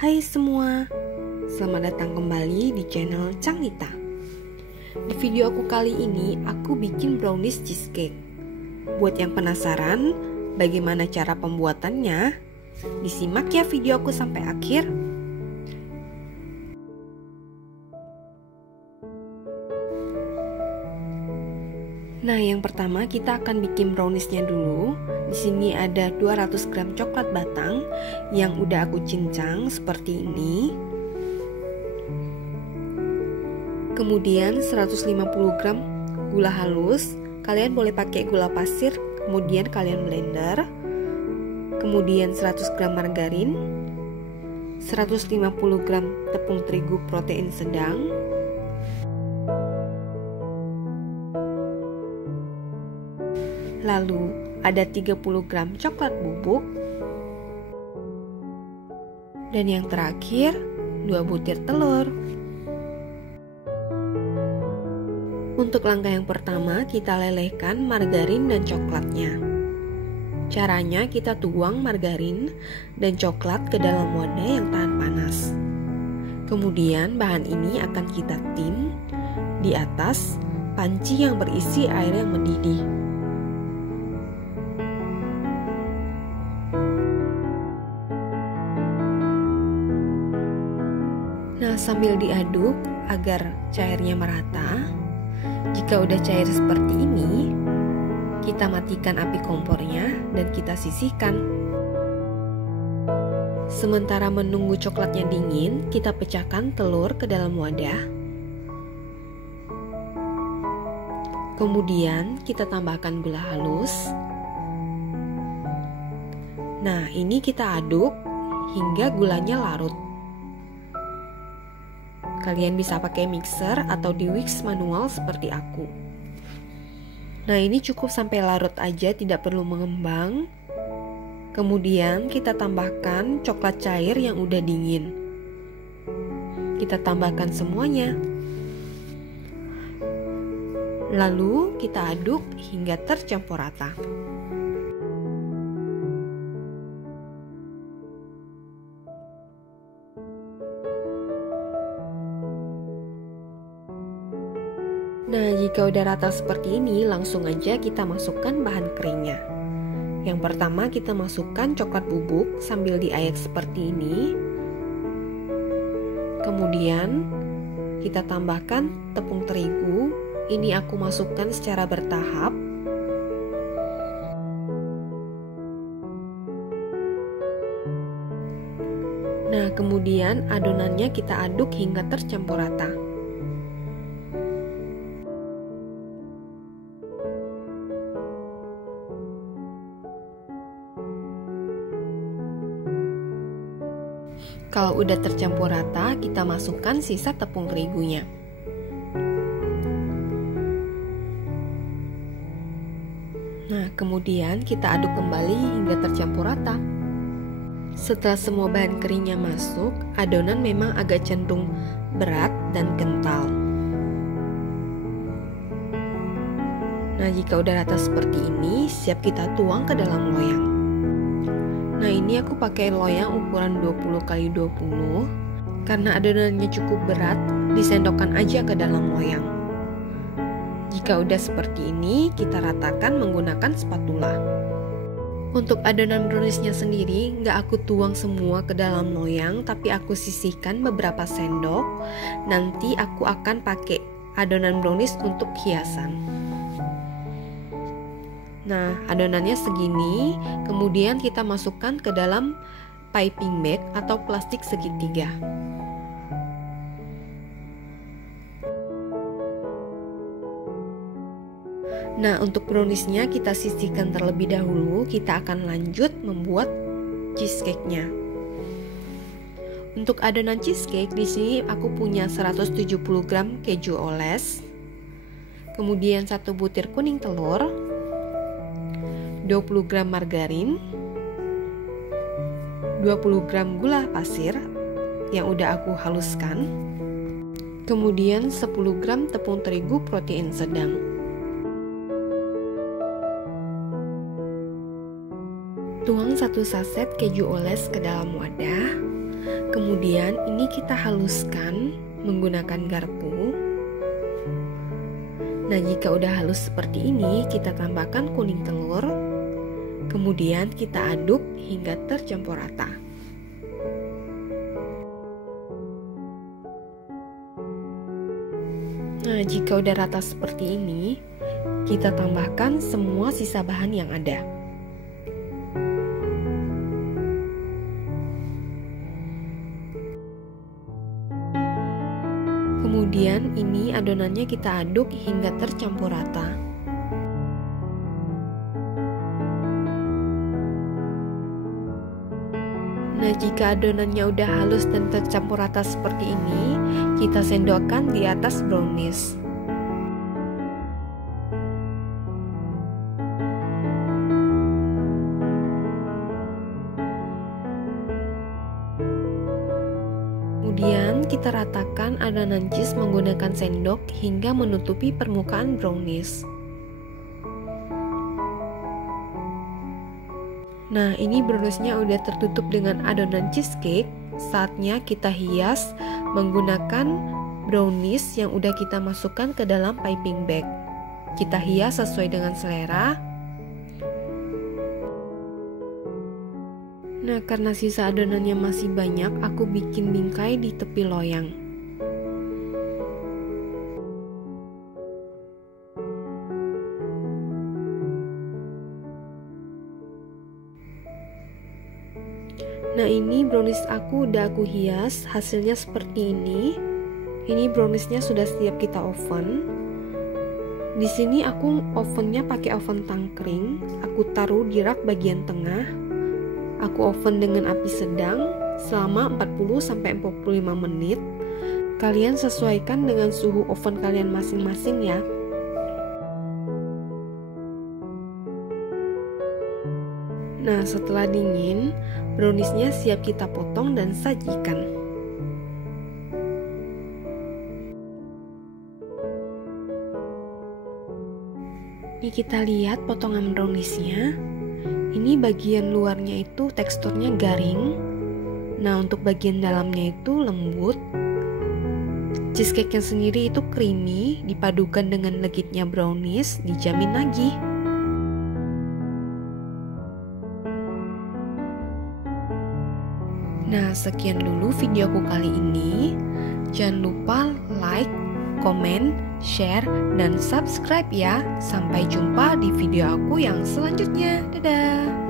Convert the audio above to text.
Hai semua, selamat datang kembali di channel Canglita. Di video aku kali ini, aku bikin brownies cheesecake. Buat yang penasaran bagaimana cara pembuatannya, disimak ya video aku sampai akhir. Nah, yang pertama kita akan bikin browniesnya dulu. Di sini ada 200 gram coklat batang yang udah aku cincang seperti ini. Kemudian 150 gram gula halus. Kalian boleh pakai gula pasir, kemudian kalian blender. Kemudian 100 gram margarin, 150 gram tepung terigu protein sedang, lalu ada 30 gram coklat bubuk, dan yang terakhir 2 butir telur. Untuk langkah yang pertama, kita lelehkan margarin dan coklatnya. Caranya kita tuang margarin dan coklat ke dalam wadah yang tahan panas. Kemudian bahan ini akan kita tim di atas panci yang berisi air yang mendidih. Nah, sambil diaduk agar cairnya merata. Jika udah cair seperti ini, kita matikan api kompornya dan kita sisihkan. Sementara menunggu coklatnya dingin, kita pecahkan telur ke dalam wadah. Kemudian kita tambahkan gula halus. Nah, ini kita aduk hingga gulanya larut. Kalian bisa pakai mixer atau di whisk manual seperti aku. Nah, ini cukup sampai larut aja, tidak perlu mengembang. Kemudian kita tambahkan coklat cair yang udah dingin. Kita tambahkan semuanya. Lalu kita aduk hingga tercampur rata. Nah, jika udah rata seperti ini, langsung aja kita masukkan bahan keringnya. Yang pertama kita masukkan coklat bubuk sambil diayak seperti ini. Kemudian kita tambahkan tepung terigu. Ini aku masukkan secara bertahap. Nah, kemudian adonannya kita aduk hingga tercampur rata. Kalau udah tercampur rata, kita masukkan sisa tepung terigunya. Nah, kemudian kita aduk kembali hingga tercampur rata. Setelah semua bahan keringnya masuk, adonan memang agak cenderung berat dan kental. Nah, jika udah rata seperti ini, siap kita tuang ke dalam loyang. Nah, ini aku pakai loyang ukuran 20x20. Karena adonannya cukup berat, disendokkan aja ke dalam loyang. Jika udah seperti ini, kita ratakan menggunakan spatula. Untuk adonan browniesnya sendiri, nggak aku tuang semua ke dalam loyang, tapi aku sisihkan beberapa sendok. Nanti aku akan pakai adonan brownies untuk hiasan. Nah, adonannya segini, kemudian kita masukkan ke dalam piping bag atau plastik segitiga. Nah, untuk browniesnya kita sisihkan terlebih dahulu, kita akan lanjut membuat cheesecake-nya. Untuk adonan cheesecake, di sini aku punya 170 gram keju oles, kemudian 1 butir kuning telur, 20 gram margarin, 20 gram gula pasir yang udah aku haluskan, kemudian 10 gram tepung terigu protein sedang. Tuang 1 saset keju oles ke dalam wadah, kemudian Kemudian ini kita haluskan menggunakan garpu. Nah, jika udah halus seperti ini, kita tambahkan kuning telur. Kemudian kita aduk hingga tercampur rata. Nah, jika udah rata seperti ini, kita tambahkan semua sisa bahan yang ada. Kemudian ini adonannya kita aduk hingga tercampur rata. Nah, jika adonannya udah halus dan tercampur rata seperti ini, kita sendokkan di atas brownies. Kemudian kita ratakan adonan cheese menggunakan sendok hingga menutupi permukaan brownies. Nah, ini browniesnya udah tertutup dengan adonan cheesecake. Saatnya kita hias menggunakan brownies yang udah kita masukkan ke dalam piping bag. Kita hias sesuai dengan selera. Nah, karena sisa adonannya masih banyak, aku bikin bingkai di tepi loyang. Nah, ini brownies aku udah aku hias, hasilnya seperti ini. Ini browniesnya sudah siap kita oven. Di sini aku ovennya pakai oven tangkring. Aku taruh di rak bagian tengah. Aku oven dengan api sedang selama 40-45 menit. Kalian sesuaikan dengan suhu oven kalian masing-masing ya. Nah, setelah dingin, browniesnya siap kita potong dan sajikan. Ini kita lihat potongan browniesnya. Ini bagian luarnya itu teksturnya garing. Nah, untuk bagian dalamnya itu lembut. Cheesecake-nya sendiri itu creamy, dipadukan dengan legitnya brownies, dijamin nagih. Nah, sekian dulu videoku kali ini. Jangan lupa like, komen, share, dan subscribe ya. Sampai jumpa di video aku yang selanjutnya. Dadah!